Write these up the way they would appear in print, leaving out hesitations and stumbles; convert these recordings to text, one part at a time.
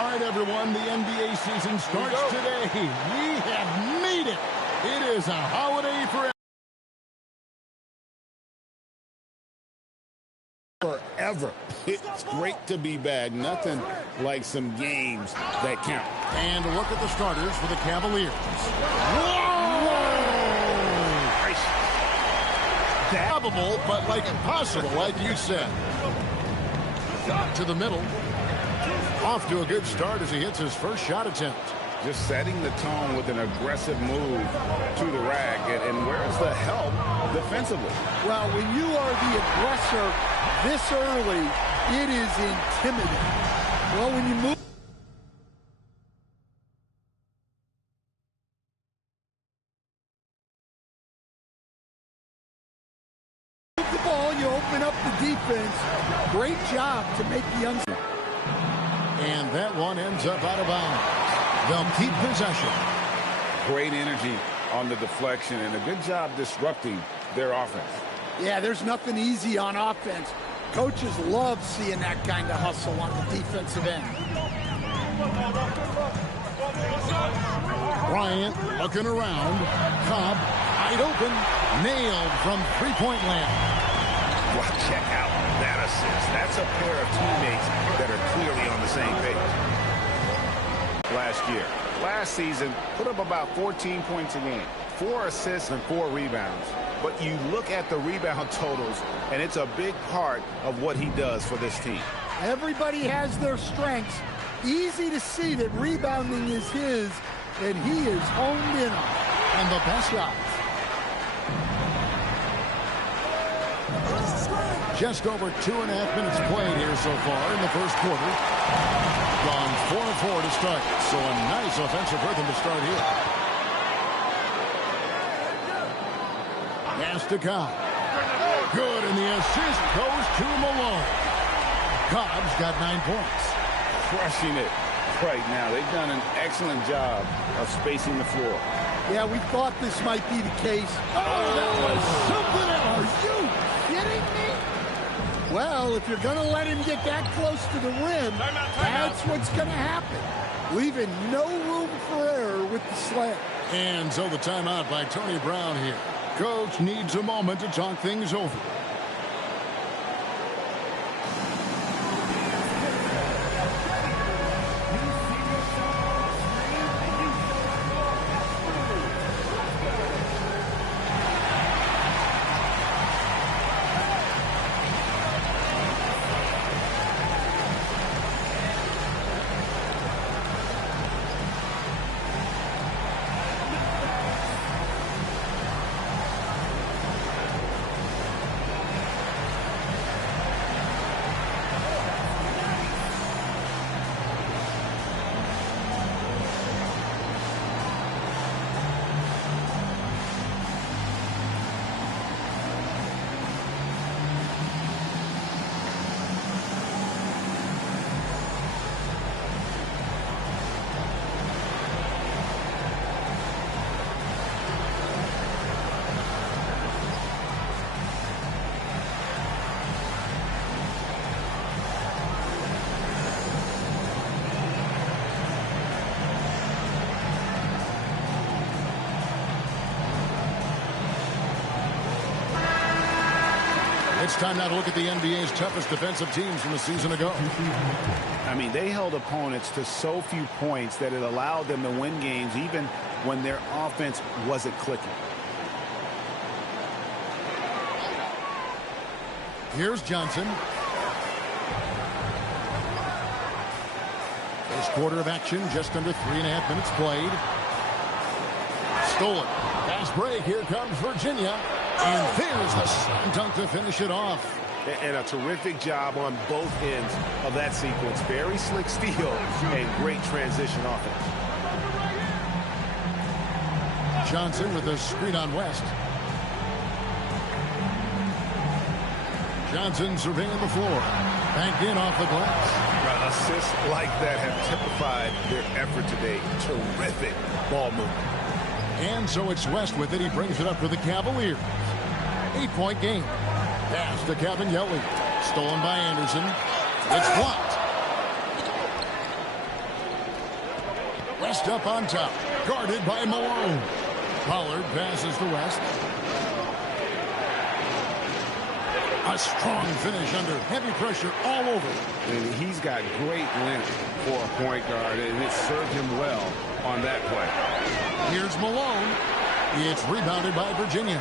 All right, everyone, the NBA season starts today. We have made it. It is a holiday forever. It's great to be back. Nothing like some games that count. And a look at the starters for the Cavaliers. Whoa! Probable, but like impossible, like you said. To the middle. Off to a good start as he hits his first shot attempt. Just setting the tone with an aggressive move to the rack. And where's the help defensively? Well, when you are the aggressor this early, it is intimidating. Well, when you move the ball, you open up the defense. Great job to make the And that one ends up out of bounds. They'll keep possession. Great energy on the deflection and a good job disrupting their offense. Yeah, there's nothing easy on offense. Coaches love seeing that kind of hustle on the defensive end. Bryant looking around. Cobb, wide open, nailed from three-point land. Well, check out that assist. That's a pair of teammates that are clearly on the same page. Last season, put up about 14 points a game, 4 assists and 4 rebounds. But you look at the rebound totals, and it's a big part of what he does for this team. Everybody has their strengths. Easy to see that rebounding is his, and he is honed in on. And the best shot. Just over 2.5 minutes played here so far in the first quarter. Gone 4-4 to start. So a nice offensive rhythm to start here. Pass to Cobb. Good, and the assist goes to Malone. Cobb's got 9 points. Crushing it right now. They've done an excellent job of spacing the floor. Yeah, we thought this might be the case. Oh, that was something else. Are you kidding me? Well, if you're going to let him get that close to the rim, that's what's going to happen. Leaving no room for error with the slam. And so the timeout by Tony Brown here. Coach needs a moment to talk things over. It's time now to look at the NBA's toughest defensive teams from a season ago. I mean, they held opponents to so few points that it allowed them to win games even when their offense wasn't clicking. Here's Johnson. First quarter of action, just under 3.5 minutes played. Stolen. Fast break. Here comes Virginia. And there's the slam dunk to finish it off. And a terrific job on both ends of that sequence. Very slick steal and great transition offense. Johnson with a screen on West. Johnson surveying the floor. Banked in off the glass. Assists like that have typified their effort today. Terrific ball movement. And so it's West with it. He brings it up for the Cavaliers. 8-point game. Pass to Kevin Yelly. Stolen by Anderson. It's blocked. West up on top, guarded by Malone. Pollard passes to West. A strong finish under heavy pressure all over. And he's got great length for a point guard, and it served him well on that play. Here's Malone. It's rebounded by Virginia.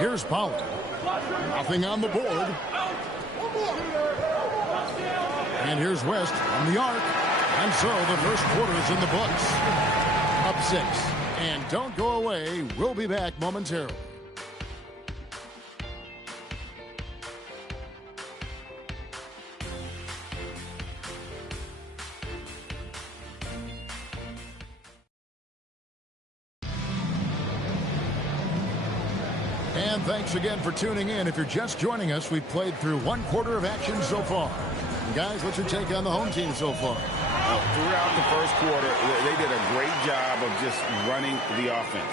Here's Pollard. Nothing on the board. And here's West on the arc. And so the first quarter is in the books. Up 6. And don't go away. We'll be back momentarily. And thanks again for tuning in. If you're just joining us, we've played through one quarter of action so far. And guys, what's your take on the home team so far? Throughout the first quarter, they did a great job of just running the offense.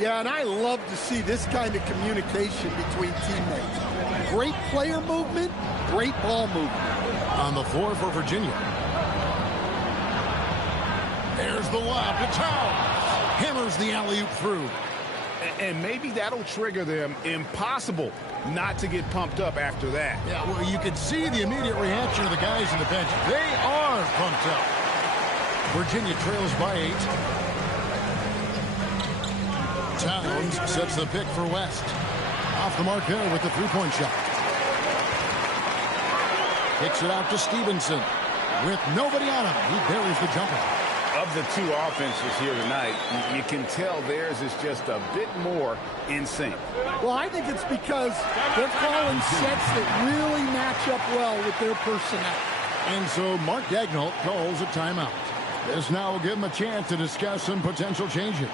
Yeah, and I love to see this kind of communication between teammates. Great player movement, great ball movement. On the floor for Virginia. There's the lob to Towns. Hammers the alley-oop through. And maybe that'll trigger them. Impossible not to get pumped up after that. Yeah, well, you could see the immediate reaction of the guys in the bench. They are pumped up. Virginia trails by 8. Towns sets the pick for West. Off the mark there with the three-point shot. Kicks it out to Stevenson. With nobody on him, he buries the jumper. Of the two offenses here tonight, you can tell theirs is just a bit more in sync. Well, I think it's because they're calling sets that really match up well with their personnel. And so Mark Daigneault calls a timeout. This now will give him a chance to discuss some potential changes.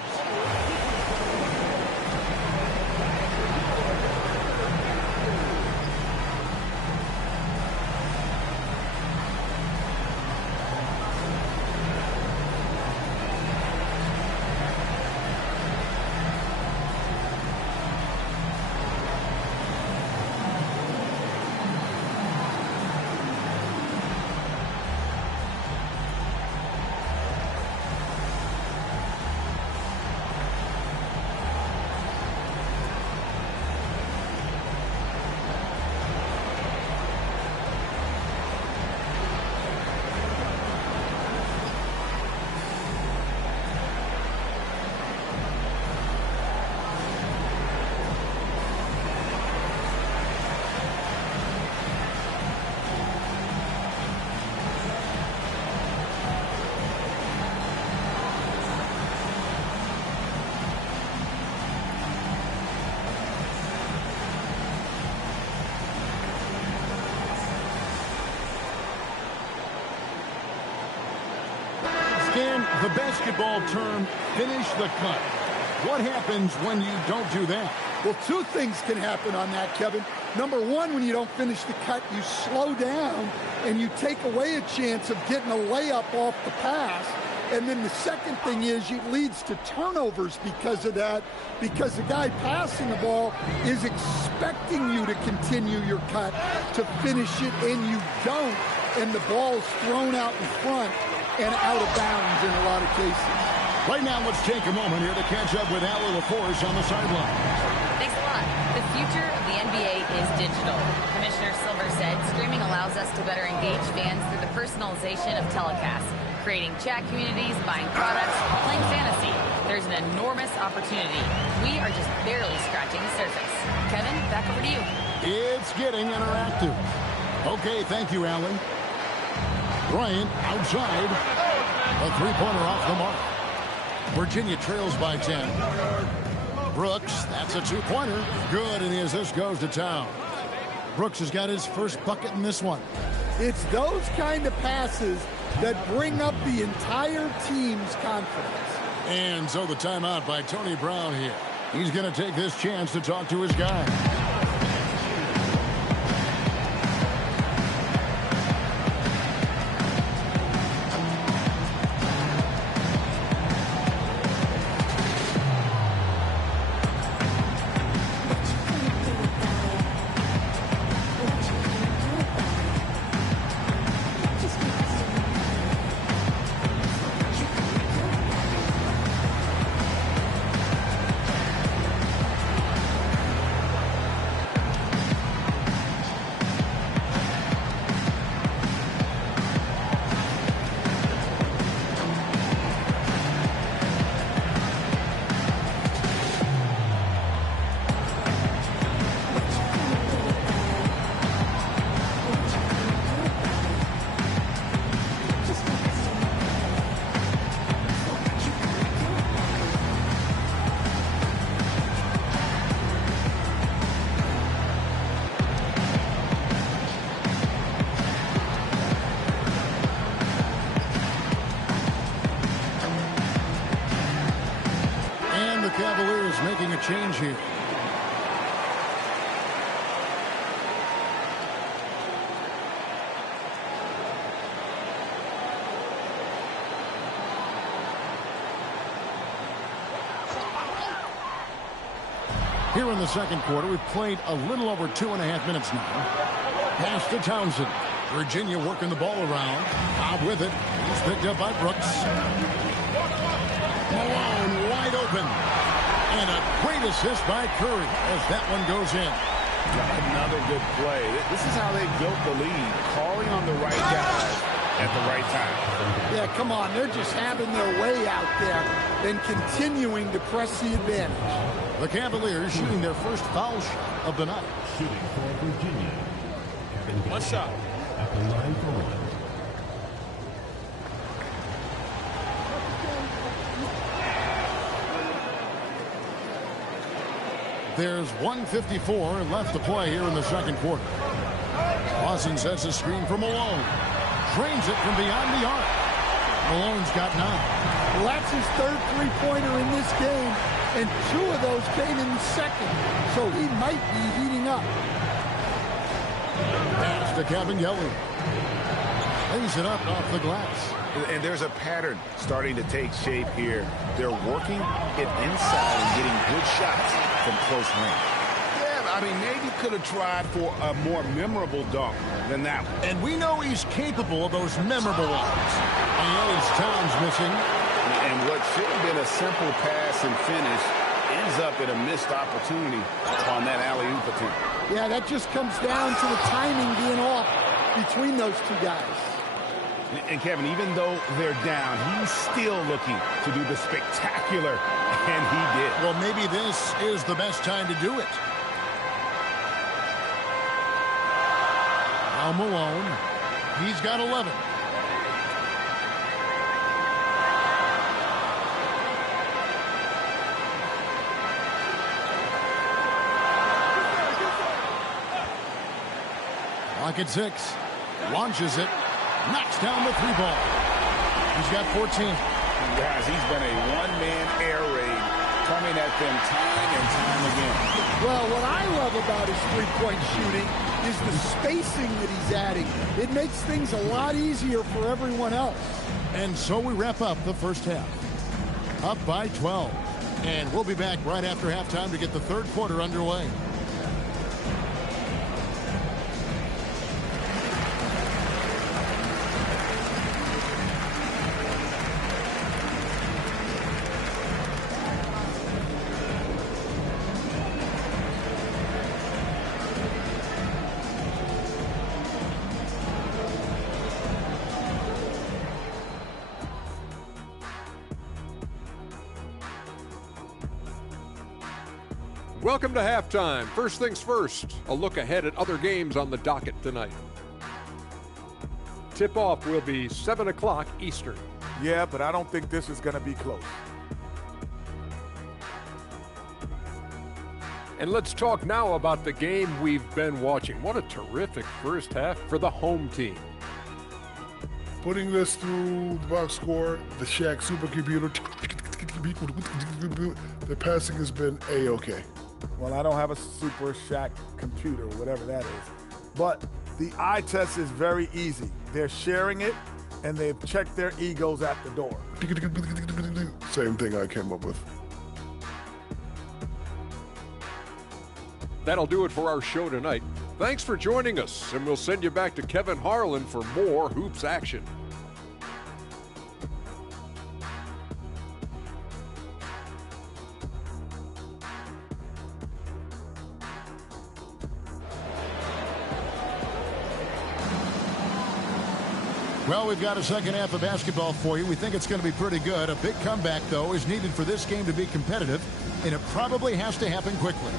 Stan, the basketball term, finish the cut. What happens when you don't do that? Well, two things can happen on that, Kevin. Number one, when you don't finish the cut, you slow down and you take away a chance of getting a layup off the pass. And then the second thing is it leads to turnovers because of that, because the guy passing the ball is expecting you to continue your cut, to finish it, and you don't, and the ball is thrown out in front and out of bounds in a lot of cases. Right now, let's take a moment here to catch up with Allie LaForce on the sideline. Thanks a lot. The future of the NBA is digital. Commissioner Silver said streaming allows us to better engage fans through the personalization of telecasts, creating chat communities, buying products, playing fantasy. There's an enormous opportunity. We are just barely scratching the surface. Kevin, back over to you. It's getting interactive. Okay, thank you, Allie. Bryant outside. A three-pointer off the mark. Virginia trails by 10. Brooks, that's a two-pointer. Good, and the assist goes to Towns. Brooks has got his first bucket in this one. It's those kind of passes that bring up the entire team's confidence. And so the timeout by Tony Brown here. He's going to take this chance to talk to his guy. change here. Here in the second quarter, we've played a little over 2.5 minutes now. Pass to Townsend. Virginia working the ball around. Out with it. He's picked up by Brooks. Malone wide open. And a great assist by Curry as that one goes in. Another good play. This is how they built the lead. Calling on the right guys at the right time. Yeah, come on. They're just having their way out there and continuing to press the advantage. The Cavaliers shooting their first foul shot of the night. Shooting for Virginia. One shot. At the line for one. There's 1:54 left to play here in the second quarter. Lawson sets a screen for Malone. Drains it from beyond the arc. Malone's got 9. Well, that's his third three-pointer in this game, and 2 of those came in the second, so he might be heating up. Pass to Cavanielli. Lays it up off the glass. And there's a pattern starting to take shape here. They're working it inside and getting good shots from close range. Yeah, I mean, maybe could have tried for a more memorable dunk than that one. And we know he's capable of those memorable ones. And Towns missing. And what should have been a simple pass and finish ends up in a missed opportunity on that alley-oop attempt. Yeah, that just comes down to the timing being off between those two guys. And Kevin, even though they're down, he's still looking to do the spectacular, and he did. Well, maybe this is the best time to do it. Now Malone, he's got 11. Clock at 6. Launches it. Knocks down the 3-ball. He's got 14. Guys, he's been a one-man air raid coming at them time and time again. Well, what I love about his three-point shooting is the spacing that he's adding. It makes things a lot easier for everyone else. And so we wrap up the first half. Up by 12. And we'll be back right after halftime to get the third quarter underway. Welcome to halftime. First things first, a look ahead at other games on the docket tonight. Tip-off will be 7 o'clock Eastern. Yeah, but I don't think this is going to be close. And let's talk now about the game we've been watching. What a terrific first half for the home team. Putting this through the box score, the Shaq supercomputer, the passing has been A-okay. Well, I don't have a Super Shaq computer, whatever that is. But the eye test is very easy. They're sharing it, and they've checked their egos at the door. Same thing I came up with. That'll do it for our show tonight. Thanks for joining us, and we'll send you back to Kevin Harlan for more hoops action. Well, we've got a second half of basketball for you. We think it's going to be pretty good. A big comeback, though, is needed for this game to be competitive, and it probably has to happen quickly.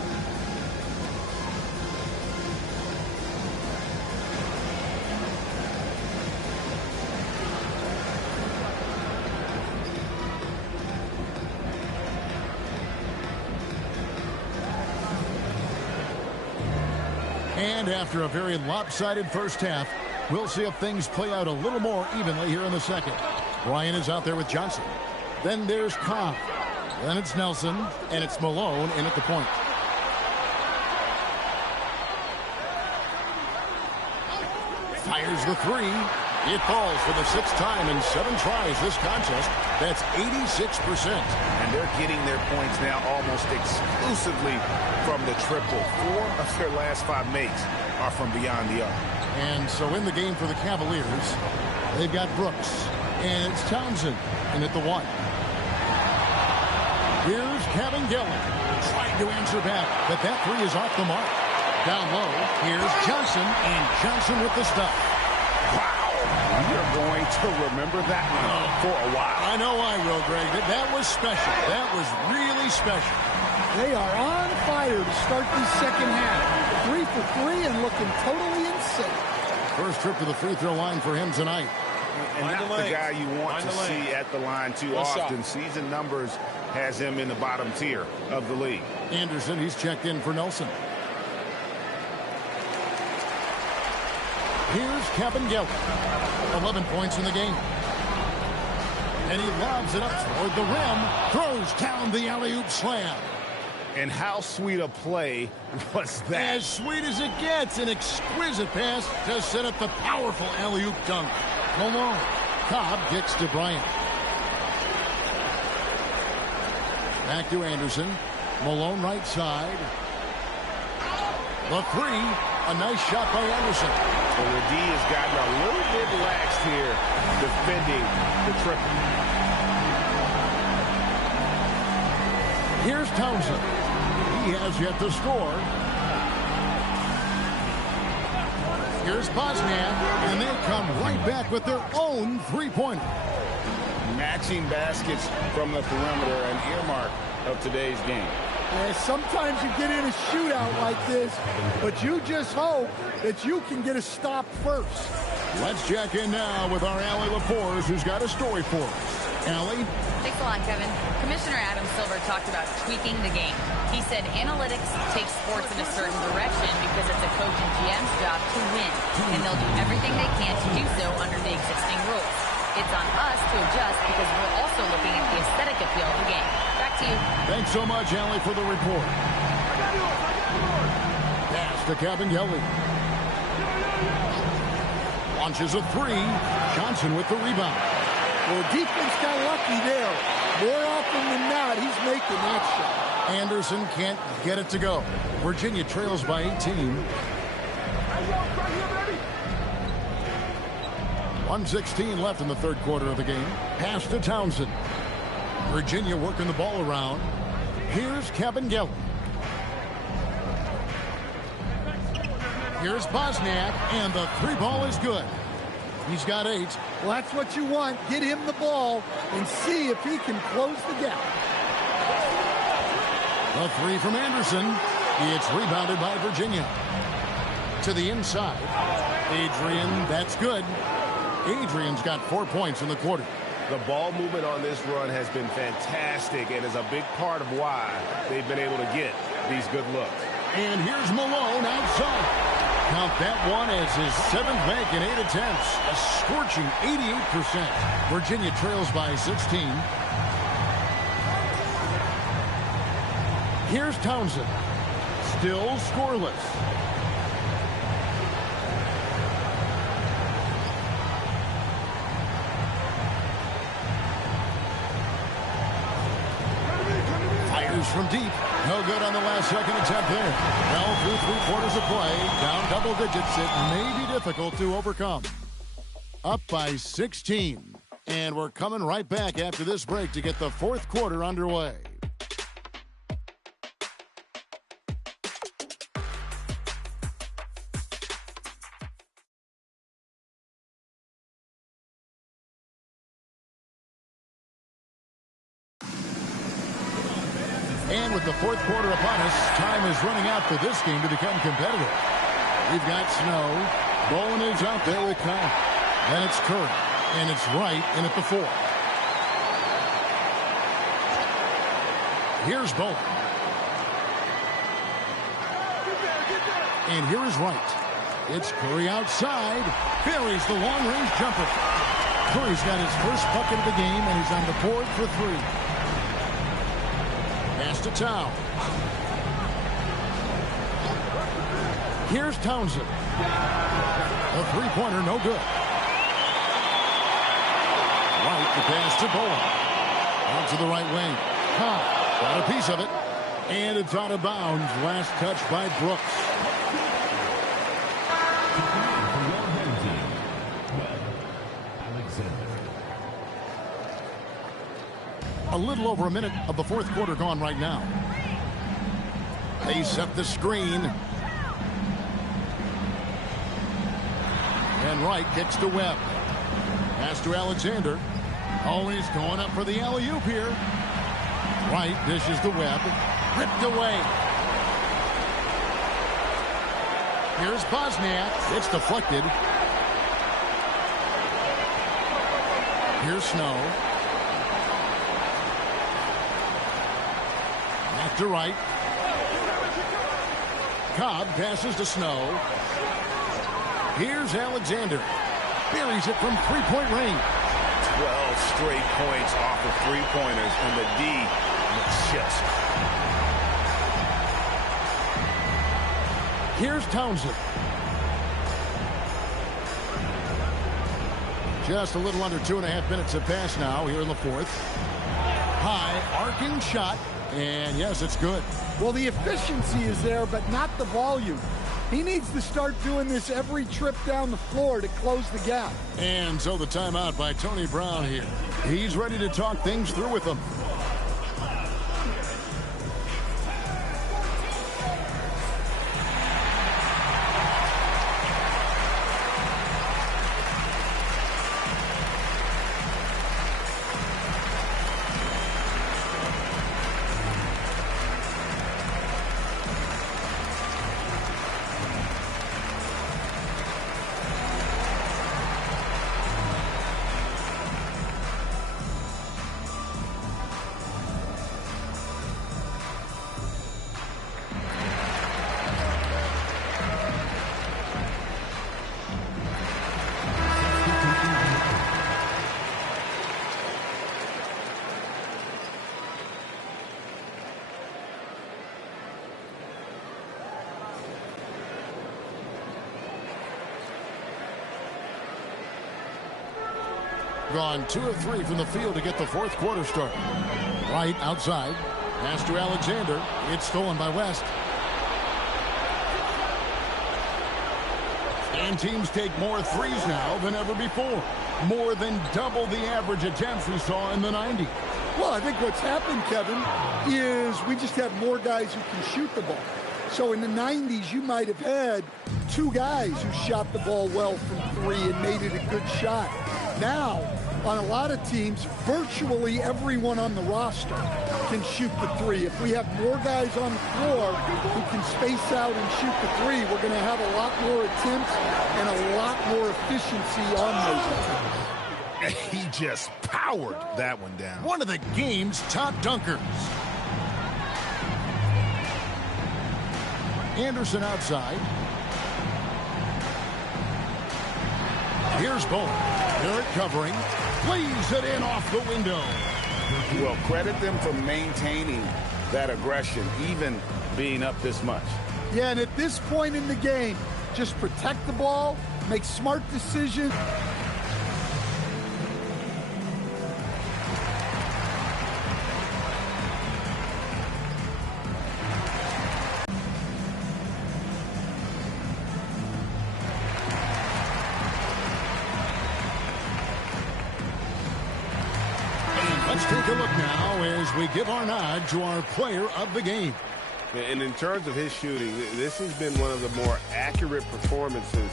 And after a very lopsided first half, we'll see if things play out a little more evenly here in the second. Ryan is out there with Johnson. Then there's Cobb. Then it's Nelson, and it's Malone in at the point. Fires the three. It falls for the 6th time in 7 tries this contest. That's 86%. And they're getting their points now almost exclusively from the triple. 4 of their last 5 makes are from beyond the arc. And so in the game for the Cavaliers, they've got Brooks, and it's Townsend in at the 1. Here's Kevin Gillen trying to answer back, but that 3 is off the mark. Down low, here's Johnson, and Johnson with the stuff. Wow, you're going to remember that one for a while. I know I will, Greg. That was special. That was really special. They are on fire to start the second half. 3 for 3 and looking totally insane. First trip to the free throw line for him tonight. And not the guy you want to see at the line too often. Season numbers has him in the bottom tier of the league. Anderson, he's checked in for Nelson. Here's Kevin Gillen. 11 points in the game. And he lobs it up toward the rim. Throws down the alley-oop slam. And how sweet a play was that? As sweet as it gets. An exquisite pass to set up the powerful alley-oop dunk. Malone. Cobb kicks to Bryant. Back to Anderson. Malone right side. The 3. A nice shot by Anderson. Well, the D has gotten a little bit laxed here defending the triple. Here's Townsend. He has yet to score. Here's Bosniak, and they come right back with their own 3-pointer. Matching baskets from the perimeter, an earmark of today's game. Yeah, sometimes you get in a shootout like this, but you just hope that you can get a stop first. Let's check in now with our Allie LaForce, who's got a story for us. Allie? Thanks a lot, Kevin. Commissioner Adam Silver talked about tweaking the game. He said analytics takes sports in a certain direction because it's a coach and GM's job to win, and they'll do everything they can to do so under the existing rules. It's on us to adjust because we're also looking at the aesthetic appeal of the game. Back to you. Thanks so much, Allie, for the report. Pass to Kevin Gillen. Launches a 3. Johnson with the rebound. Well, defense got lucky there. More often than not, he's making that shot. Anderson can't get it to go. Virginia trails by 18. 1:16 left in the third quarter of the game. Pass to Townsend. Virginia working the ball around. Here's Kevin Gillen. Here's Bosniak, and the 3 ball is good. He's got 8. Well, that's what you want. Get him the ball and see if he can close the gap. A 3 from Anderson. It's rebounded by Virginia. To the inside. Adrian, that's good. Adrian's got 4 points in the quarter. The ball movement on this run has been fantastic and is a big part of why they've been able to get these good looks. And here's Malone outside. Count that one as his 7th make in 8 attempts. A scorching 88%. Virginia trails by 16. Here's Townsend. Still scoreless. Fires from deep. No good on the last second attempt there. Well, through 3 quarters of play, down double digits, it may be difficult to overcome. Up by 16. And we're coming right back after this break to get the 4th quarter underway. And with the 4th quarter upon us, time is running out for this game to become competitive. We've got Snow. Bowen is out there with Kyle. Then it's Curry. And it's Wright in at the 4. Here's Bowen. And here is Wright. It's Curry outside. Buries the long-range jumper. Curry's got his first bucket of the game, and he's on the board for 3. to Towns. Here's Townsend. A three-pointer, no good. Right, the pass to Bowen. Out to the right wing. Got a piece of it. And it's out of bounds. Last touch by Brooks. A little over a minute of the fourth quarter gone right now. They set the screen. And Wright kicks to Webb. Pass to Alexander. Always going up for the alley-oop here. Wright dishes to Webb. Ripped away. Here's Bosniak. It's deflected. Here's Snow. Back to Wright. Cobb passes to Snow. Here's Alexander. Buries it from three-point range. 12 straight points off of three-pointers, and the D looks just. Here's Townsend. Just a little under 2.5 minutes have passed now here in the fourth. High arcing shot, and yes, it's good. Well, the efficiency is there, but not the volume. He needs to start doing this every trip down the floor to close the gap. And so the timeout by Tony Brown here. He's ready to talk things through with them. Gone 2 of 3 from the field to get the fourth quarter started. Wright outside. Pass to Alexander. It's stolen by West. And teams take more threes now than ever before. More than double the average attempts we saw in the 90s. Well, I think what's happened, Kevin, is we just have more guys who can shoot the ball. So in the 90s, you might have had 2 guys who shot the ball well from 3 and made it a good shot. Now, on a lot of teams, virtually everyone on the roster can shoot the 3. If we have more guys on the floor who can space out and shoot the 3, we're going to have a lot more attempts and a lot more efficiency on those attempts. He just powered that one down. One of the game's top dunkers. Anderson outside. Here's Bowen. Barrett covering. Plays it in off the window. Well, credit them for maintaining that aggression, even being up this much. Yeah, and at this point in the game, just protect the ball, make smart decisions. Let's take a look now as we give our nod to our player of the game. And in terms of his shooting, this has been one of the more accurate performances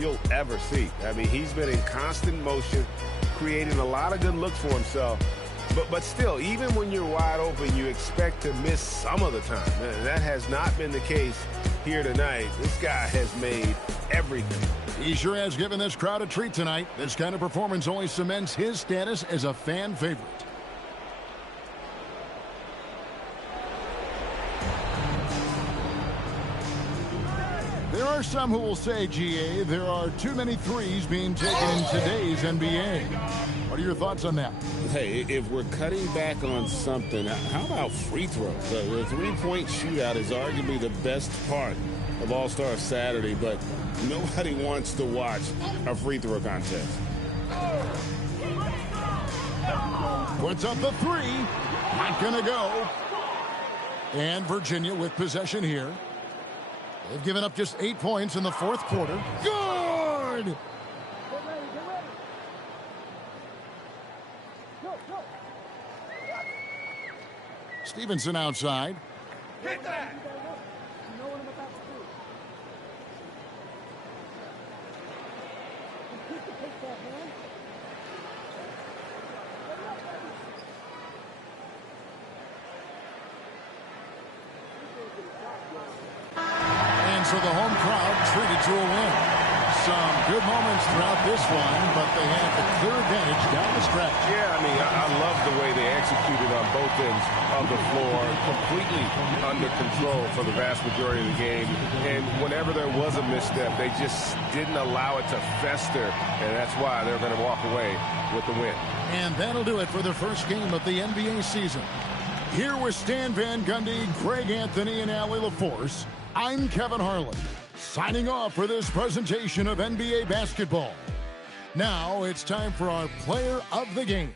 you'll ever see. I mean, he's been in constant motion, creating a lot of good looks for himself. But still, even when you're wide open, you expect to miss some of the time. That has not been the case here tonight. This guy has made everything. He sure has given this crowd a treat tonight. This kind of performance only cements his status as a fan favorite. There are some who will say, GA, there are too many threes being taken in today's NBA. What are your thoughts on that? Hey, if we're cutting back on something, how about free throws? The three-point shootout is arguably the best part of All-Star Saturday, but nobody wants to watch a free throw contest. Puts up the three. Not going to go. And Virginia with possession here. They've given up just 8 points in the fourth quarter. Good! Stevenson outside. Hit that! And so the home crowd treated to a win. Some good moments throughout this one, but they had the clear advantage down the stretch. Yeah, I mean, I love the way they executed on both ends of the floor, completely under control for the vast majority of the game. And whenever there was a misstep, they just didn't allow it to fester, and that's why they're going to walk away with the win. And that'll do it for the first game of the NBA season. Here with Stan Van Gundy, Greg Anthony, and Allie LaForce, I'm Kevin Harlan, signing off for this presentation of NBA basketball. Now it's time for our player of the game.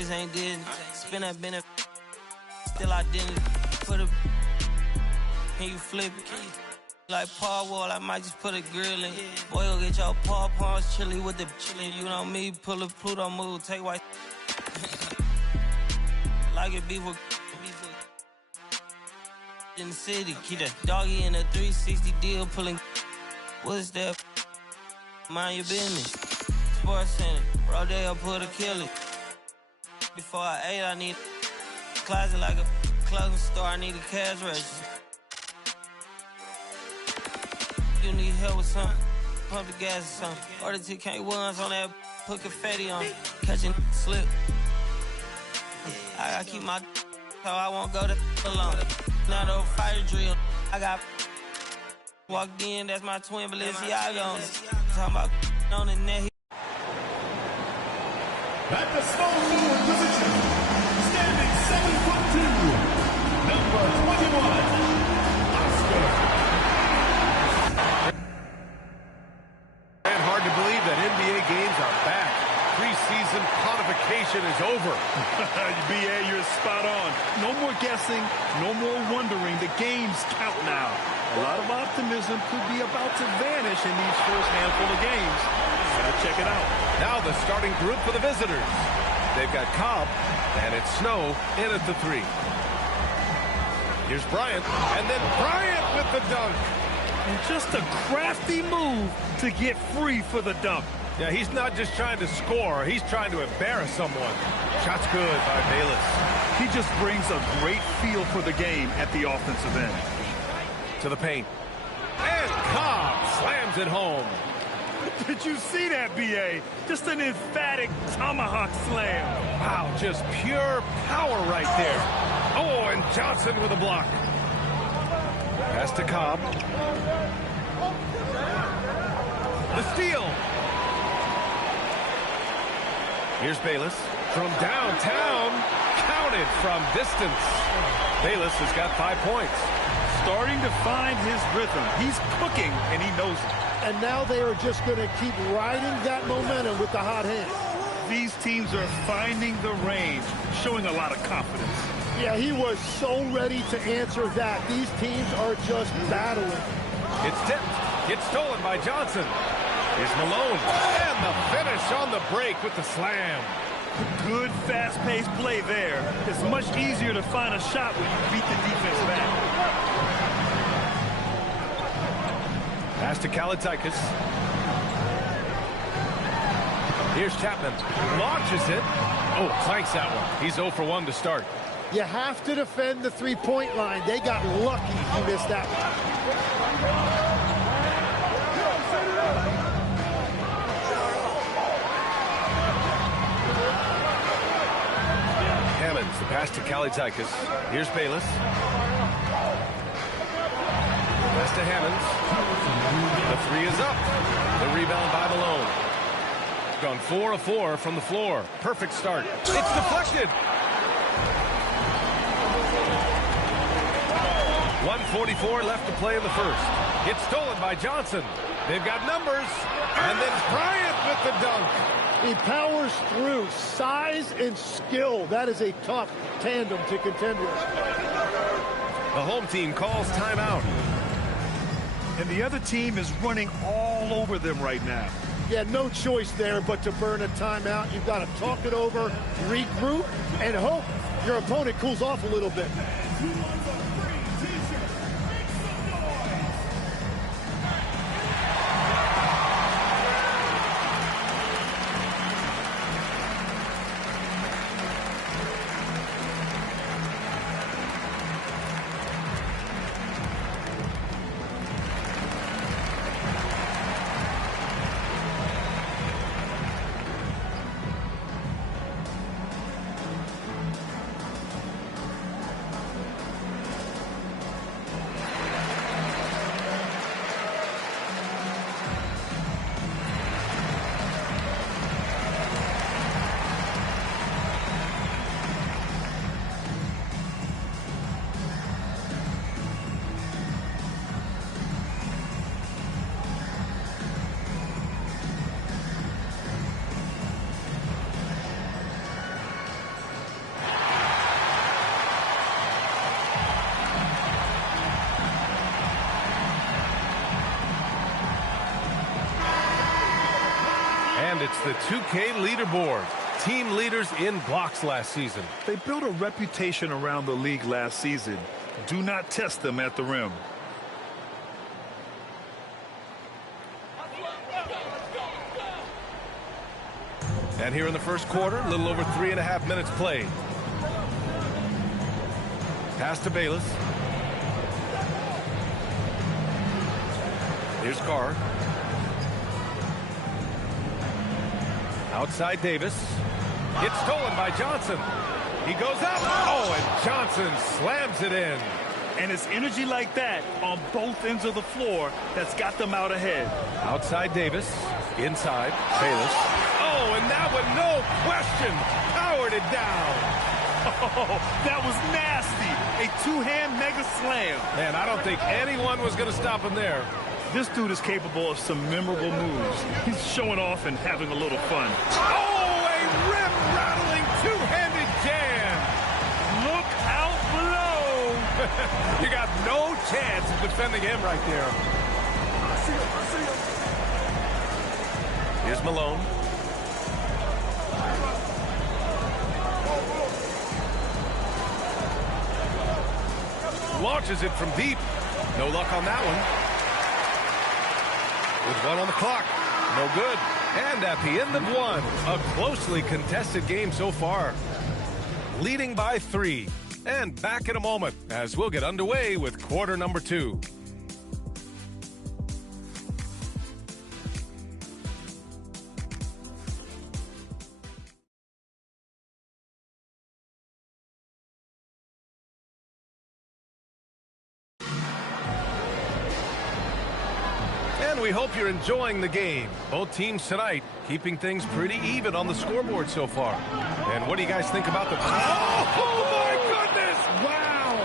This ain't Disney. Spin that benefit. Still I didn't put a. Can you flip it? Like Paul Wall, I might just put a grill in. Boy, go get your paw pawns chili with the chili. You know me, pull a Pluto move, take white. Like it beef with in the city. Keep that doggy in a 360 deal, pulling. What's that? Mind your business. Sports Center, Rodeo, put a kill it. Before I ate, I need a closet like a clothing store. I need a cash register. You need help with something, pump the gas or something. Order 2 K1s on that, put confetti on, catching slip. I keep my so I won't go to alone. Now the fire drill, I got walked in, that's my twin Balenciaga. Talking about on the net. At the small forward position, standing 7'2", number 21, Oscar. And hard to believe that NBA games are back. Preseason codification is over. B.A., you're spot on. No more guessing, no more wondering. The games count now. A lot of optimism could be about to vanish in these first handful of games. Gotta check it out. Now the starting group for the visitors. They've got Cobb, and it's Snow in at the 3. Here's Bryant, and then Bryant with the dunk. And just a crafty move to get free for the dunk. Yeah, he's not just trying to score. He's trying to embarrass someone. Shot's good by Bayless. He just brings a great feel for the game at the offensive end. To the paint. And Cobb slams it home. Did you see that, B.A.? Just an emphatic tomahawk slam. Wow, just pure power right there. Oh, and Johnson with a block. Pass to Cobb. The steal. Here's Bayless from downtown. Counted from distance. Bayless has got 5 points. Starting to find his rhythm. He's cooking, and he knows it. And now they are just going to keep riding that momentum with the hot hand. These teams are finding the range, showing a lot of confidence. Yeah, he was so ready to answer that. These teams are just battling. It's tipped. It's stolen by Johnson. Here's Malone. And the finish on the break with the slam. Good, fast-paced play there. It's much easier to find a shot when you beat the defense back. Pass to Kalaitzakis. Here's Chapman. Launches it. Oh, clanks that one. He's 0 for 1 to start. You have to defend the three-point line. They got lucky he missed that one. Hammonds, the pass to Kalaitzakis. Here's Bayless. Pass to Hammonds. The 3 is up. The rebound by Malone. Gone 4 of 4 from the floor. Perfect start. It's deflected. 1:44 left to play in the first. It's stolen by Johnson. They've got numbers. And then Bryant with the dunk. He powers through. Size and skill. That is a tough tandem to contend with. The home team calls timeout. And the other team is running all over them right now. Yeah, no choice there but to burn a timeout. You've got to talk it over, regroup, and hope your opponent cools off a little bit. And it's the 2K leaderboard. Team leaders in blocks last season. They built a reputation around the league last season. Do not test them at the rim. And here in the first quarter, a little over 3.5 minutes played. Pass to Bayless. Here's Carr. Outside Davis. It's stolen by Johnson. He goes up. Oh, and Johnson slams it in. And it's energy like that on both ends of the floor that's got them out ahead. Outside Davis. Inside Bayless. Oh, and that one, no question, powered it down. Oh, that was nasty. A two-hand mega slam. Man, I don't think anyone was going to stop him there. This dude is capable of some memorable moves. He's showing off and having a little fun. Oh, a rim-rattling two-handed jam. Look out below. You got no chance of defending him right there. I see him. Here's Malone. Launches it from deep. No luck on that one. With one on the clock. No good. And at the end of one, a closely contested game so far. Leading by 3. And back in a moment as we'll get underway with quarter number 2. We hope you're enjoying the game. Both teams tonight keeping things pretty even on the scoreboard so far. And what do you guys think about the... Oh my goodness! Wow!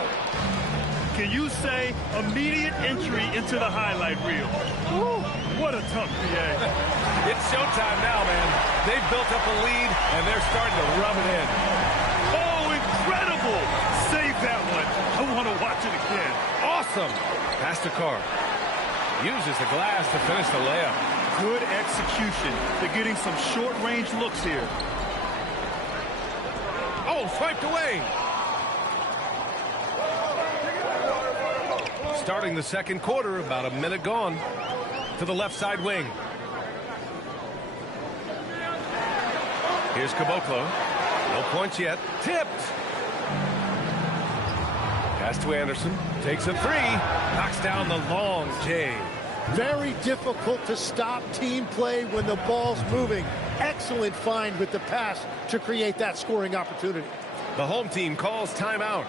Can you say immediate entry into the highlight reel? Woo, what a tough PA. It's showtime now, man. They've built up a lead, and they're starting to rub it in. Oh, incredible! Save that one. I want to watch it again. Awesome! Pass to Carr. Uses the glass to finish the layup. Good execution. They're getting some short-range looks here. Oh, swiped away. Starting the second quarter, about a minute gone. To the left side wing. Here's Caboclo. No points yet. Tipped. Pass to Anderson. Takes a 3. Knocks down the long J. Very difficult to stop team play when the ball's moving. Excellent find with the pass to create that scoring opportunity. The home team calls timeout.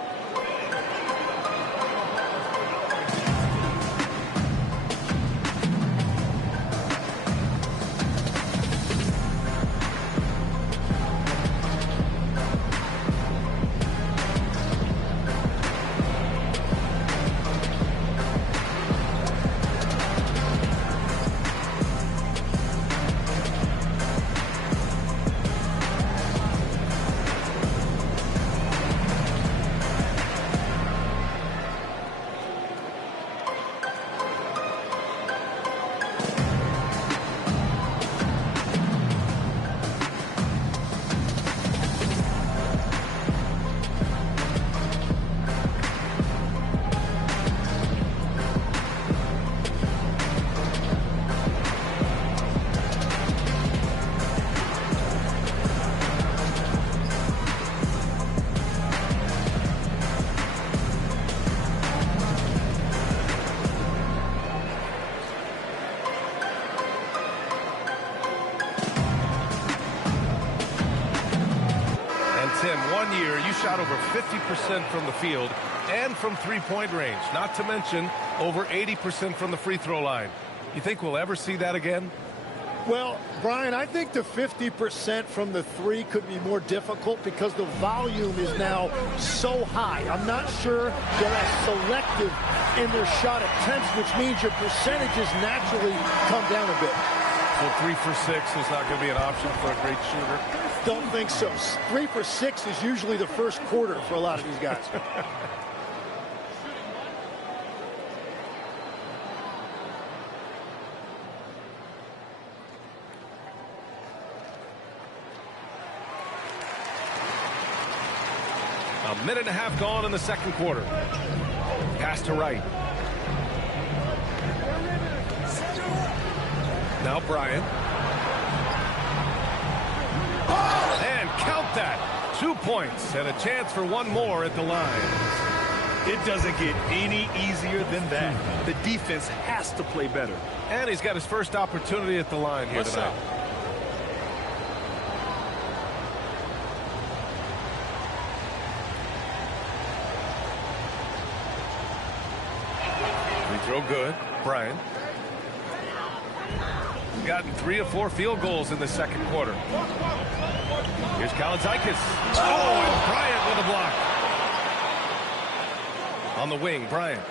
Shot over 50% from the field and from three-point range, not to mention over 80% from the free throw line. You think we'll ever see that again? Well, Brian, I think the 50% from the 3 could be more difficult because the volume is now so high. I'm not sure they're as selective in their shot attempts, which means your percentages naturally come down a bit. So 3 for 6 is not going to be an option for a great shooter? Don't think so. 3 for 6 is usually the first quarter for a lot of these guys. A minute and a half gone in the second quarter. Pass to Wright. Now Bryant. And count that. 2 points and a chance for one more at the line. It doesn't get any easier than that. The defense has to play better. And he's got his first opportunity at the line here tonight. Free throw good. Bryant. Gotten 3 of 4 field goals in the second quarter. Here's Kalaitzakis. Oh, and Bryant with a block. On the wing, Bryant.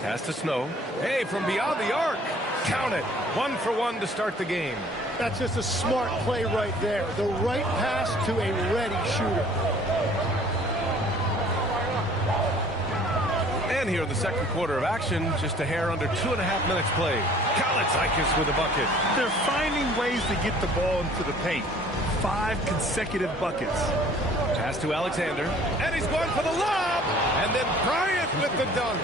Pass to Snow. Hey, from beyond the arc. Count it. 1 for 1 to start the game. That's just a smart play right there. The right pass to a ready shooter. And here in the second quarter of action, just a hair under 2.5 minutes played. Kalaitzakis with a bucket. They're finding ways to get the ball into the paint. 5 consecutive buckets. Pass to Alexander. And he's going for the lob. And then Bryant with the dunk.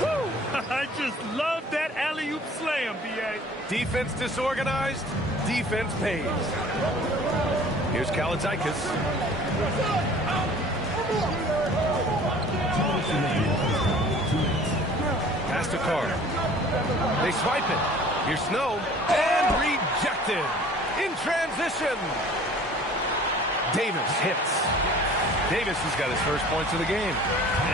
Woo! I just love that alley-oop slam, B.A. Defense disorganized. Defense pays. Here's Kalaitzakis. Pass to Carr. They swipe it. Here's Snow. And rejected. In transition. Davis hits. Davis has got his first points of the game.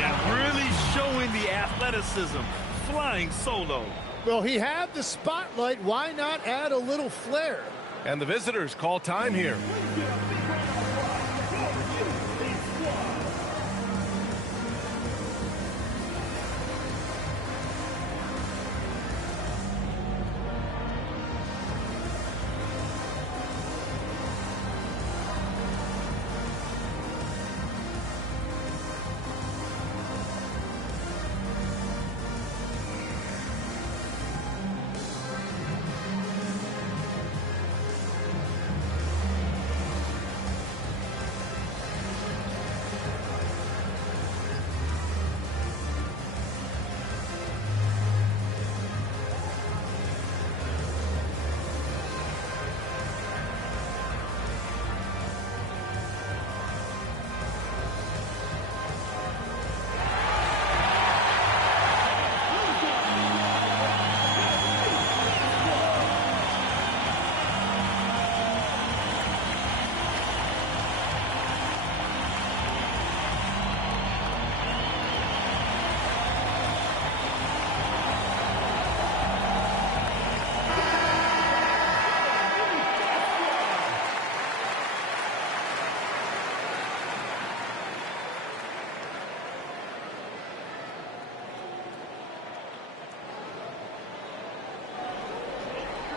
And really showing the athleticism. Flying solo. Well, he had the spotlight. Why not add a little flair? And the visitors call time here.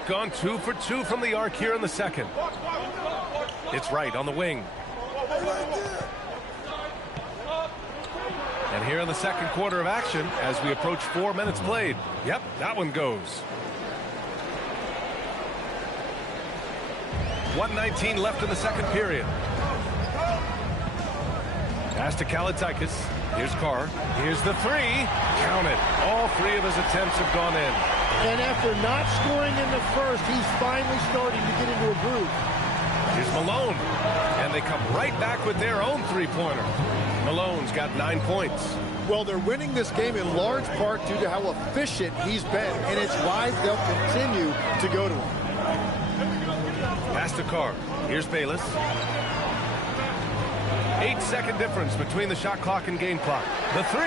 Gone 2 for 2 from the arc here in the second. It's Wright on the wing. And here in the second quarter of action, as we approach 4 minutes played. Yep, that one goes. 1:19 left in the second period. Pass to Kalaitzakis. Here's Carr. Here's the 3. Count it. All 3 of his attempts have gone in. And after not scoring in the first, he's finally starting to get into a groove. Here's Malone. And they come right back with their own three-pointer. Malone's got 9 points. Well, they're winning this game in large part due to how efficient he's been, and it's why they'll continue to go to him. Pass to Carr. Here's Bayless. 8-second difference between the shot clock and game clock. The 3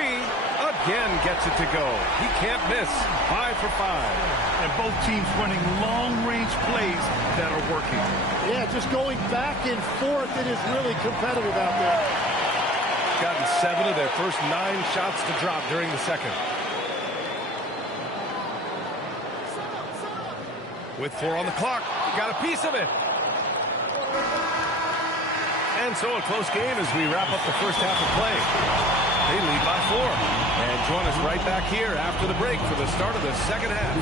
again gets it to go. He can't miss. 5 for 5. And both teams running long-range plays that are working. Yeah, just going back and forth. It is really competitive out there. Gotten 7 of their first 9 shots to drop during the second. With 4 on the clock, got a piece of it. And so a close game as we wrap up the first half of play. They lead by 4. And join us right back here after the break for the start of the second half.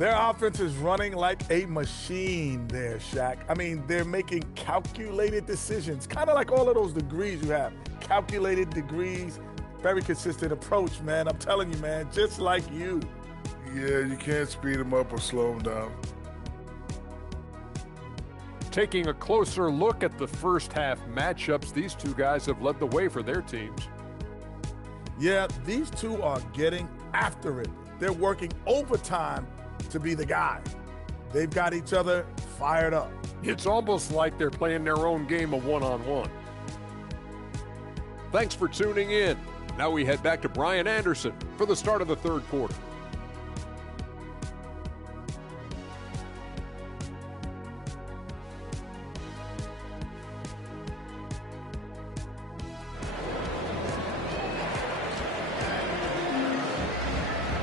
Their offense is running like a machine there, Shaq. I mean, they're making calculated decisions, kind of like all of those degrees you have. Calculated degrees, very consistent approach, man. I'm telling you, man, just like you. Yeah, you can't speed them up or slow them down. Taking a closer look at the first half matchups, these two guys have led the way for their teams. Yeah, these two are getting after it. They're working overtime to be the guy. They've got each other fired up. It's almost like they're playing their own game of one-on-one. Thanks for tuning in. Now we head back to Brian Anderson for the start of the third quarter.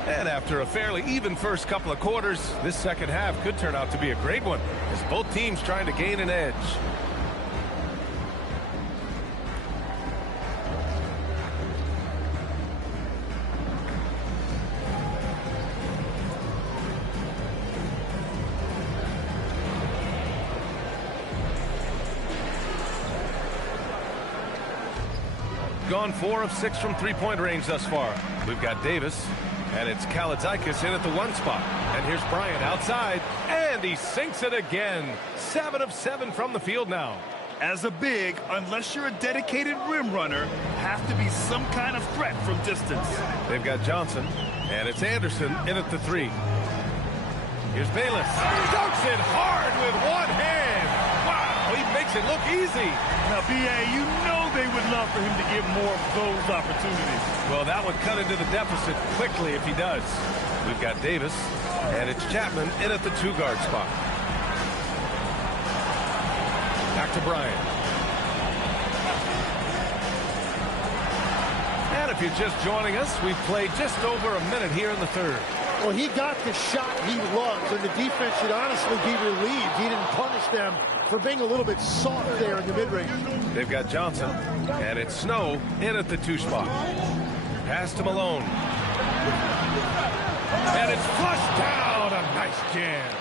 And after a fairly even first couple of quarters, this second half could turn out to be a great one as both teams trying to gain an edge. Gone 4 of 6 from three-point range thus far. We've got Davis, and it's Kalaitzakis in at the 1 spot. And here's Bryant outside, and he sinks it again. 7 of 7 from the field now. As a big, unless you're a dedicated rim runner, have to be some kind of threat from distance. They've got Johnson, and it's Anderson in at the 3. Here's Bayless. Dunks it hard with one hand. Wow, he makes it look easy. Now, B.A., you know they would love for him to get more of those opportunities. Well, that would cut into the deficit quickly if he does. We've got Davis, and it's Chapman in at the 2-guard spot. Back to Bryant. And if you're just joining us, we've played just over a minute here in the third. Well, he got the shot he loves, and the defense should honestly be relieved. He didn't punish them for being a little bit soft there in the mid-range. They've got Johnson, and it's Snow in at the 2 spot. Pass to Malone. And it's flushed down. A nice jam.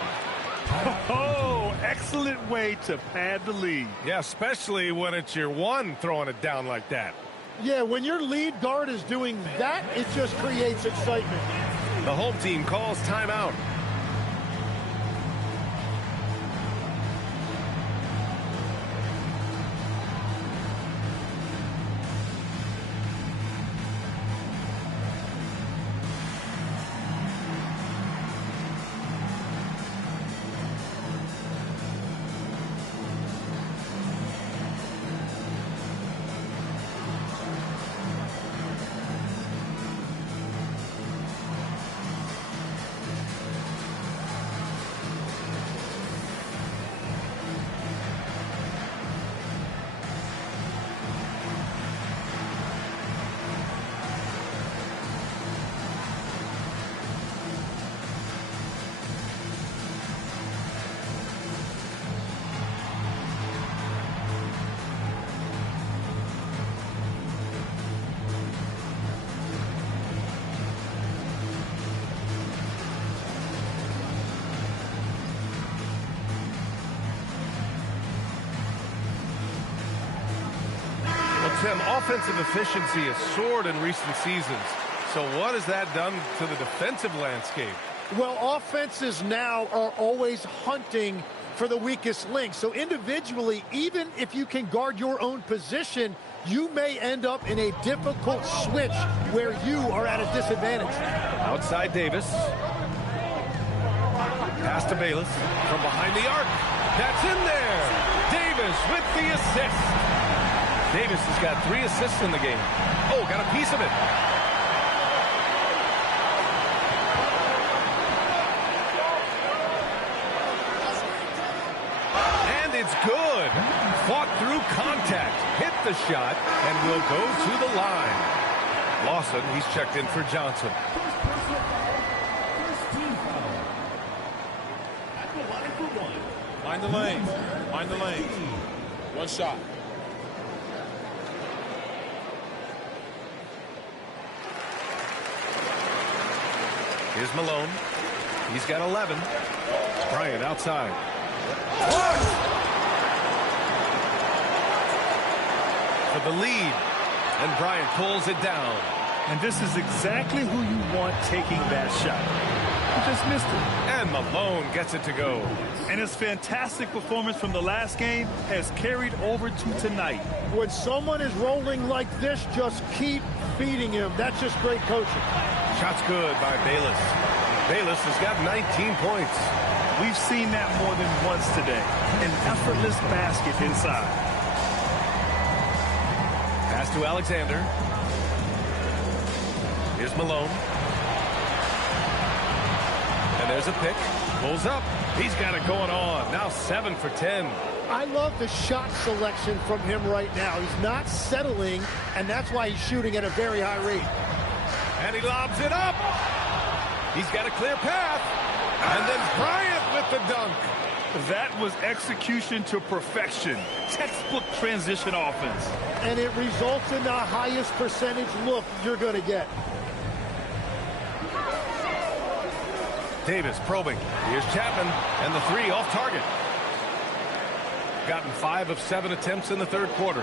Oh, excellent way to pad the lead. Yeah, especially when it's your one throwing it down like that. Yeah, when your lead guard is doing that, it just creates excitement. The home team calls timeout. Tim, offensive efficiency has soared in recent seasons. So what has that done to the defensive landscape? Well, offenses now are always hunting for the weakest link. So individually, even if you can guard your own position, you may end up in a difficult switch where you are at a disadvantage. Outside Davis. Pass to Bayless from behind the arc. That's in there. Davis with the assist. Davis has got 3 assists in the game. Oh, got a piece of it. And it's good. Fought through contact. Hit the shot and will go to the line. Lawson, he's checked in for Johnson. Find the lane. Find the lane. One shot. Here's Malone. He's got 11. Bryant outside. For the lead. And Bryant pulls it down. And this is exactly who you want taking that shot. He just missed it. And Malone gets it to go. And his fantastic performance from the last game has carried over to tonight. When someone is rolling like this, just keep feeding him. That's just great coaching. Shot's good by Bayless. Bayless has got 19 points. We've seen that more than once today. An effortless basket inside. Pass to Alexander. Here's Malone. And there's a pick. Pulls up. He's got it going on. Now 7 for 10. I love the shot selection from him right now. He's not settling, and that's why he's shooting at a very high rate. And he lobs it up. He's got a clear path. And then Bryant with the dunk. That was execution to perfection. Textbook transition offense. And it results in the highest percentage look you're going to get. Davis probing. Here's Chapman, and the three off target. Gotten 5 of 7 attempts in the third quarter.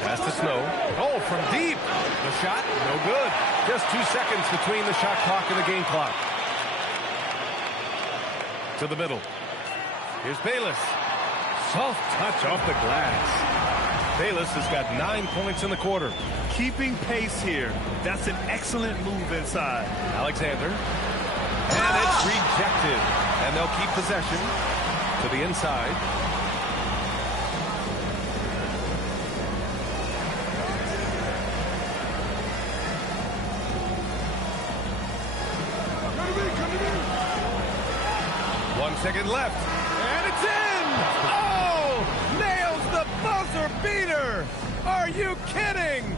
Pass to Snow. Oh, from deep. The shot, no good. Just 2 seconds between the shot clock and the game clock. To the middle. Here's Bayless. Soft touch off the glass. Bayless has got 9 points in the quarter. Keeping pace here. That's an excellent move inside. Alexander. And it's rejected. And they'll keep possession to the inside. One second left. And it's in! Oh! Nails the buzzer beater! Are you kidding?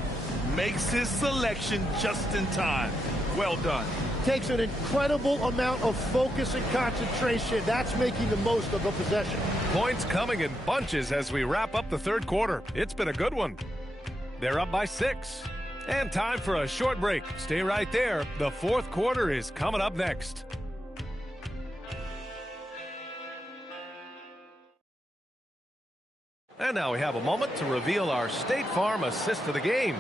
Makes his selection just in time. Well done. Takes an incredible amount of focus and concentration. That's making the most of the possession. Points coming in bunches as we wrap up the third quarter. It's been a good one. They're up by 6. And time for a short break. Stay right there. The fourth quarter is coming up next. And now we have a moment to reveal our State Farm assist of the game.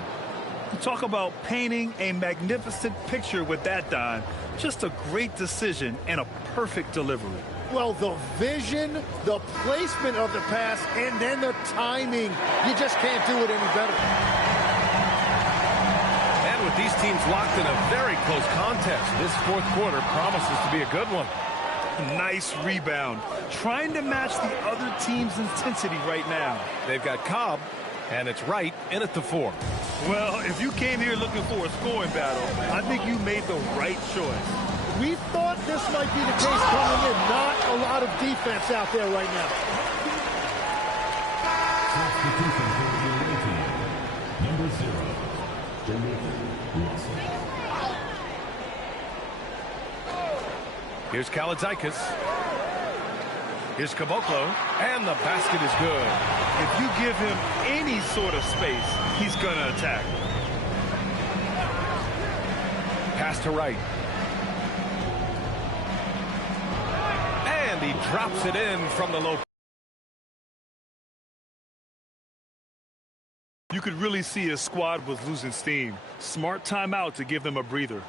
Talk about painting a magnificent picture with that, Don. Just a great decision and a perfect delivery. Well, the vision, the placement of the pass, and then the timing. You just can't do it any better. And with these teams locked in a very close contest, this fourth quarter promises to be a good one. Nice rebound. Trying to match the other team's intensity right now. They've got Cobb, and it's right in at the 4. Well, if you came here looking for a scoring battle, I think you made the right choice. We thought this might be the case coming in. Not a lot of defense out there right now. Number 0, Jamaican Wilson. Here's Kaladzikis. Here's Caboclo, and the basket is good. If you give him any sort of space, he's going to attack. Pass to Wright. And he drops it in from the low. You could really see his squad was losing steam. Smart timeout to give them a breather.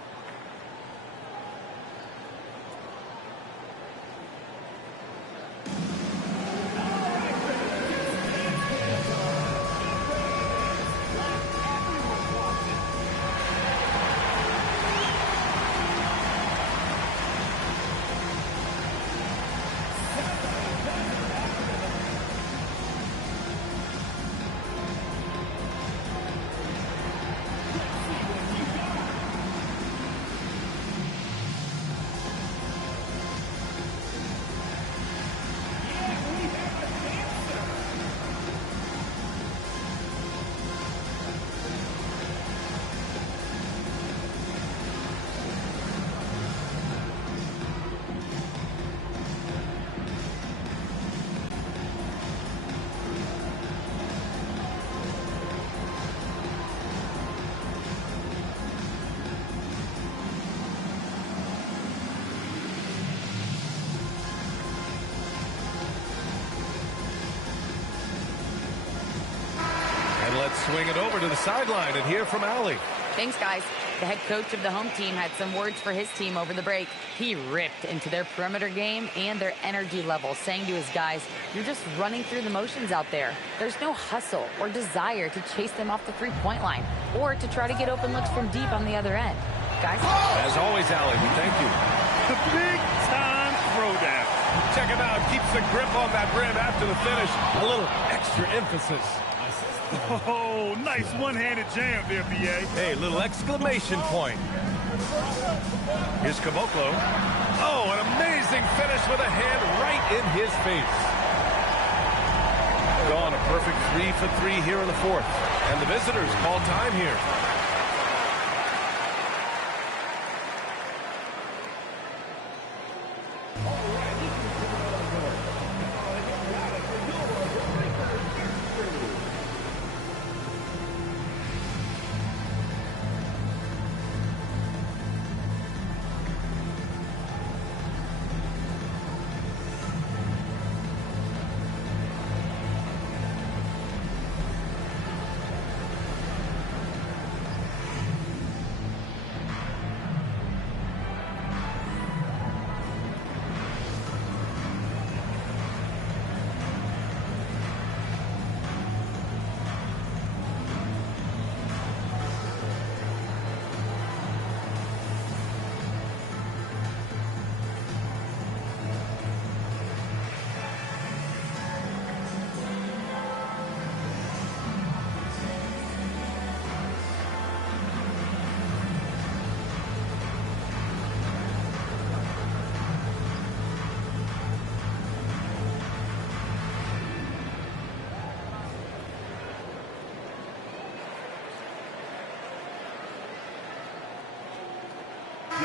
let's swing it over to the sideline and hear from Allie. Thanks, guys. The head coach of the home team had some words for his team over the break. He ripped into their perimeter game and their energy level, saying to his guys, you're just running through the motions out there. There's no hustle or desire to chase them off the three-point line or to try to get open looks from deep on the other end. Guys? As always, Allie, we thank you. The big-time throwdown. Check him out. Keeps the grip on that rim after the finish. A little extra emphasis. Oh, nice one-handed jam there, B.A. Hey, little exclamation point. Here's Caboclo. Oh, an amazing finish with a hand right in his face. Gone a perfect 3 for 3 here in the fourth. And the visitors call time here.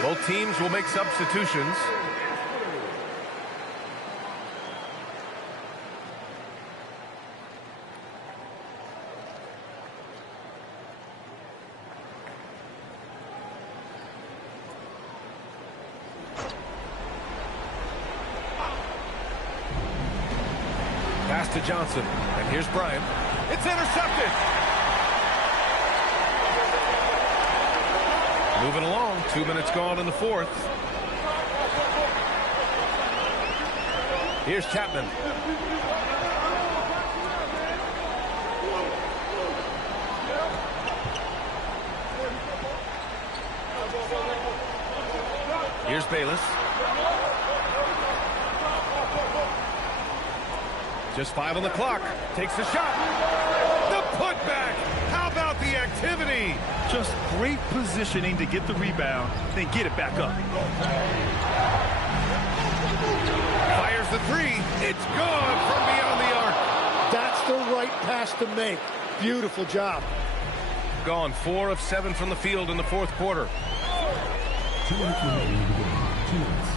Both teams will make substitutions. Pass to Johnson, and here's Bryant. It's intercepted. Moving along, 2 minutes gone in the fourth. Here's Chapman. Here's Bayless. Just 5 on the clock. Takes the shot. The putback. How about the activity? Just great positioning to get the rebound, then get it back up. Fires the three. It's gone from beyond the arc. That's the right pass to make. Beautiful job. Gone 4 of 7 from the field in the fourth quarter. 2 minutes remaining in the game. 2 minutes.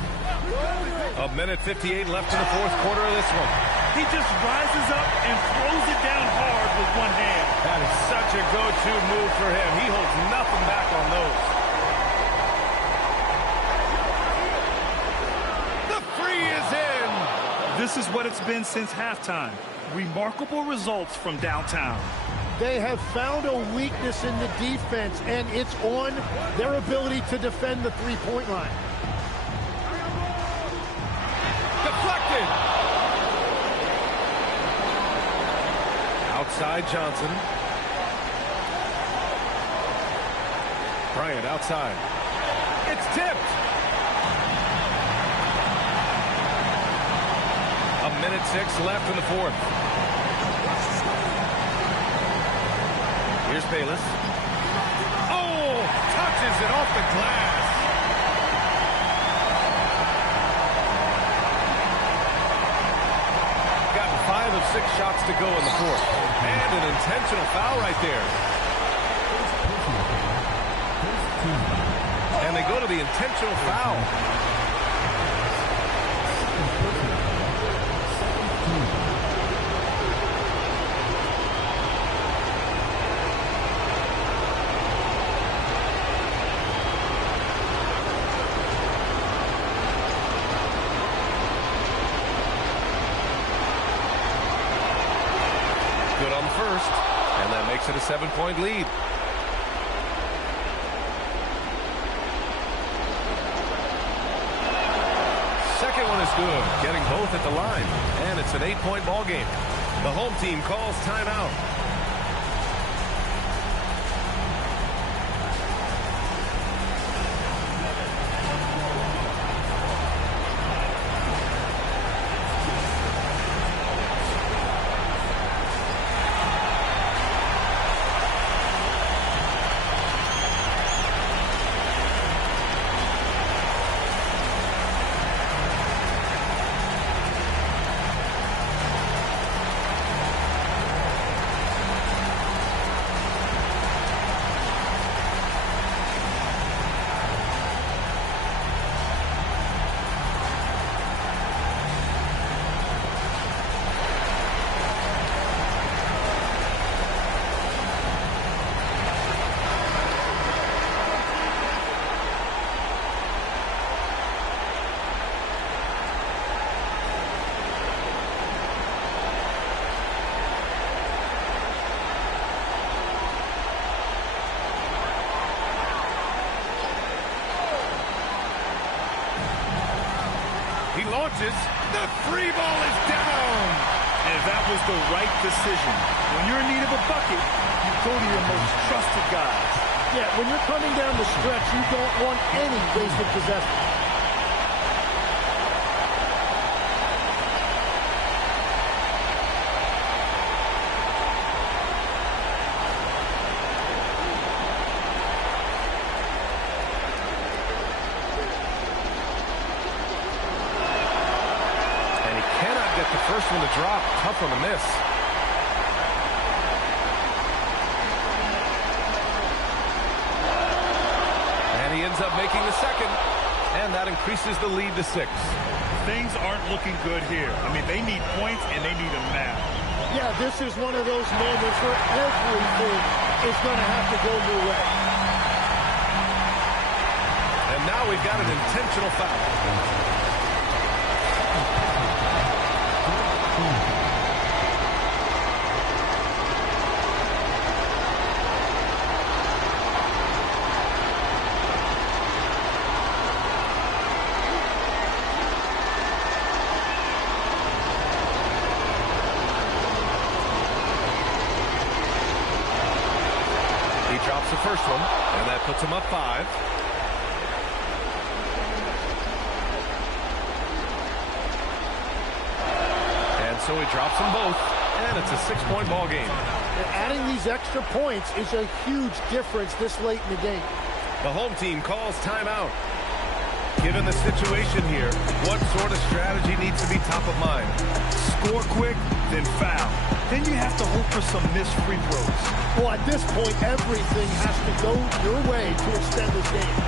A minute 58 left in the fourth quarter of this one. He just rises up and throws it down hard with one hand. That is such a go-to move for him. He holds nothing back on those. The three is in. This is what it's been since halftime. Remarkable results from downtown. They have found a weakness in the defense, and it's on their ability to defend the three-point line. Deflected. Outside Johnson. Bryant outside. It's tipped. A minute 6 left in the fourth. Here's Bayless. Oh, touches it off the glass. Gotten 5 of 6 shots to go in the fourth. And an intentional foul right there. And they go to the intentional foul. Good on the first. And that makes it a 7-point lead. Second one is good, getting both at the line. And it's an 8-point ball game. The home team calls timeout. The free ball is down. And that was the right decision. When you're in need of a bucket, you go to your most trusted guys. Yeah, when you're coming down the stretch, you don't want any wasted possession. First one to drop, tough one to miss. And he ends up making the second, and that increases the lead to 6. Things aren't looking good here. I mean, they need points, and they need them now. Yeah, this is one of those moments where everything is going to have to go your way. And now we've got an intentional foul. Drops the first one, and that puts him up 5. And so he drops them both, and it's a 6-point ball game. And adding these extra points is a huge difference this late in the game. The home team calls timeout. Given the situation here, what sort of strategy needs to be top of mind? Score quick, then foul. Then you have to hope for some missed free throws. Well, at this point, everything has to go your way to extend this game.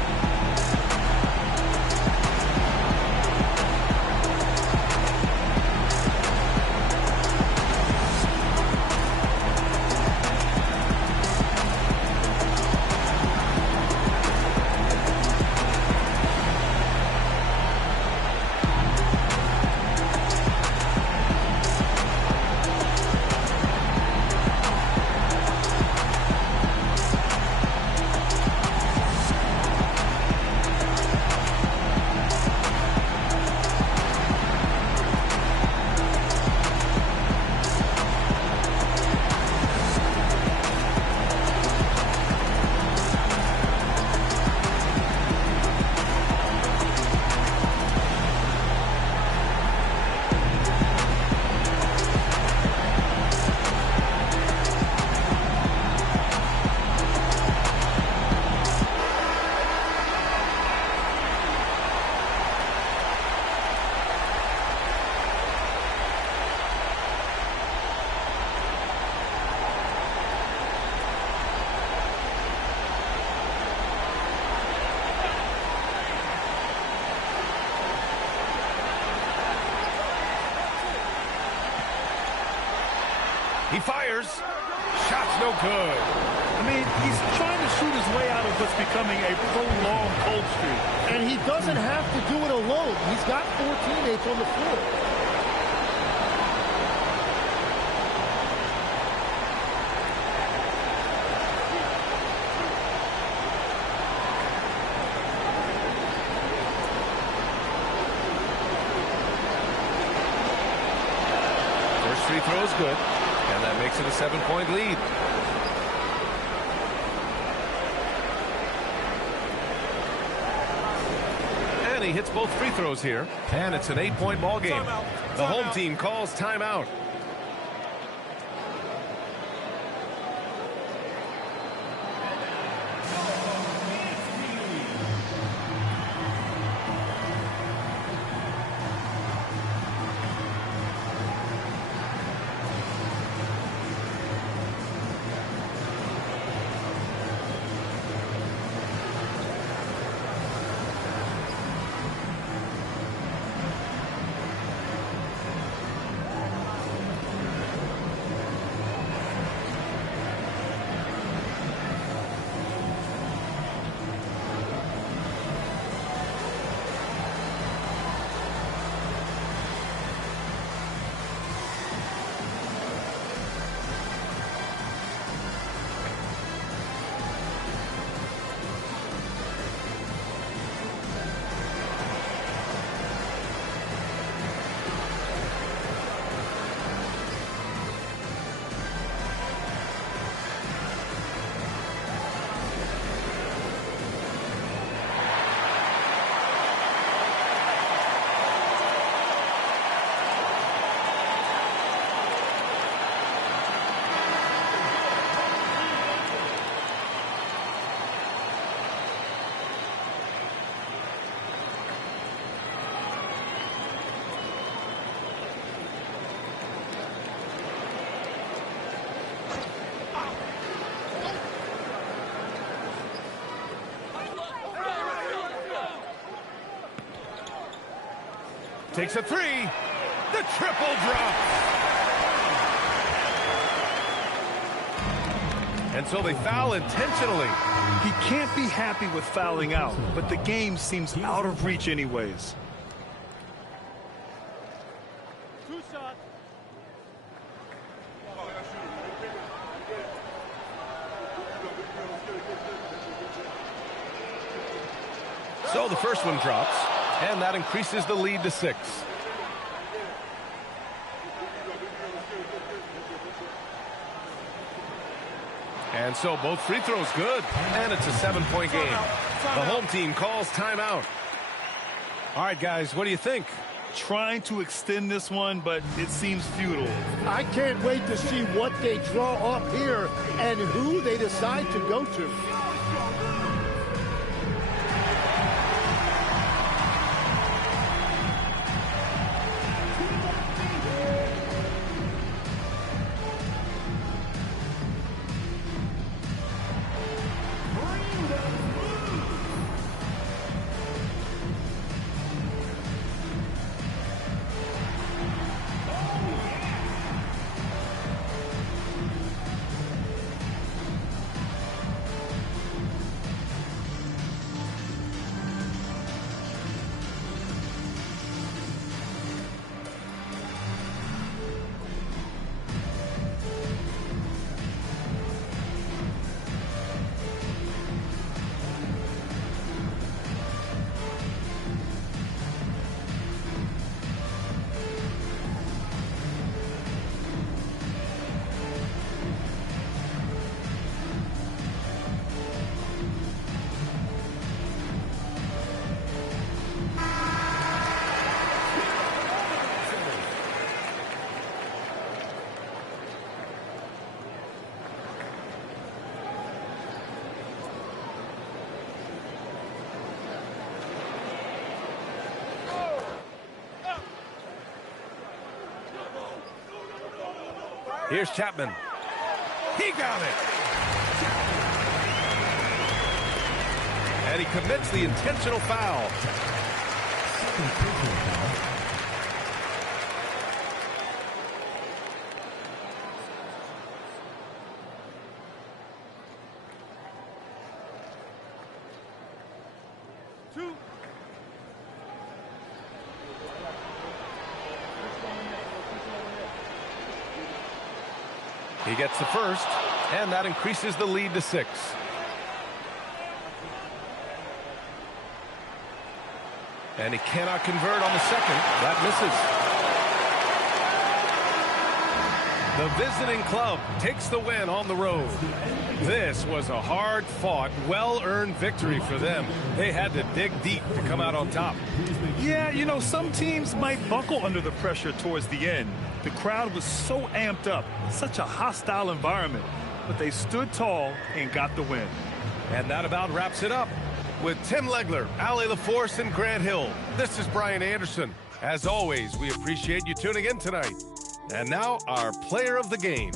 He fires. Shot's no good. I mean, he's trying to shoot his way out of what's becoming a prolonged cold streak. And he doesn't have to do it alone. He's got 4 teammates on the floor. free throw is good, and that makes it a 7-point lead. And he hits both free throws here, and it's an 8-point ball game. The home team calls timeout. Takes a three. The triple drop. And so they foul intentionally. He can't be happy with fouling out, but the game seems out of reach anyways. So the first one drops, and that increases the lead to 6. And so both free throws good, and it's a 7-point game. The home team calls timeout. All right, guys, what do you think? Trying to extend this one, but it seems futile. I can't wait to see what they draw up here and who they decide to go to. Here's Chapman. He got it. And he commits the intentional foul. He gets the first, and that increases the lead to 6. And he cannot convert on the second. That misses. The visiting club takes the win on the road. This was a hard-fought, well-earned victory for them. They had to dig deep to come out on top. Yeah, you know, some teams might buckle under the pressure towards the end. The crowd was so amped up, such a hostile environment, but they stood tall and got the win. And that about wraps it up. With Tim Legler, Allie LaForce, and Grant Hill, this is Brian Anderson. As always, we appreciate you tuning in tonight. And now, our player of the game.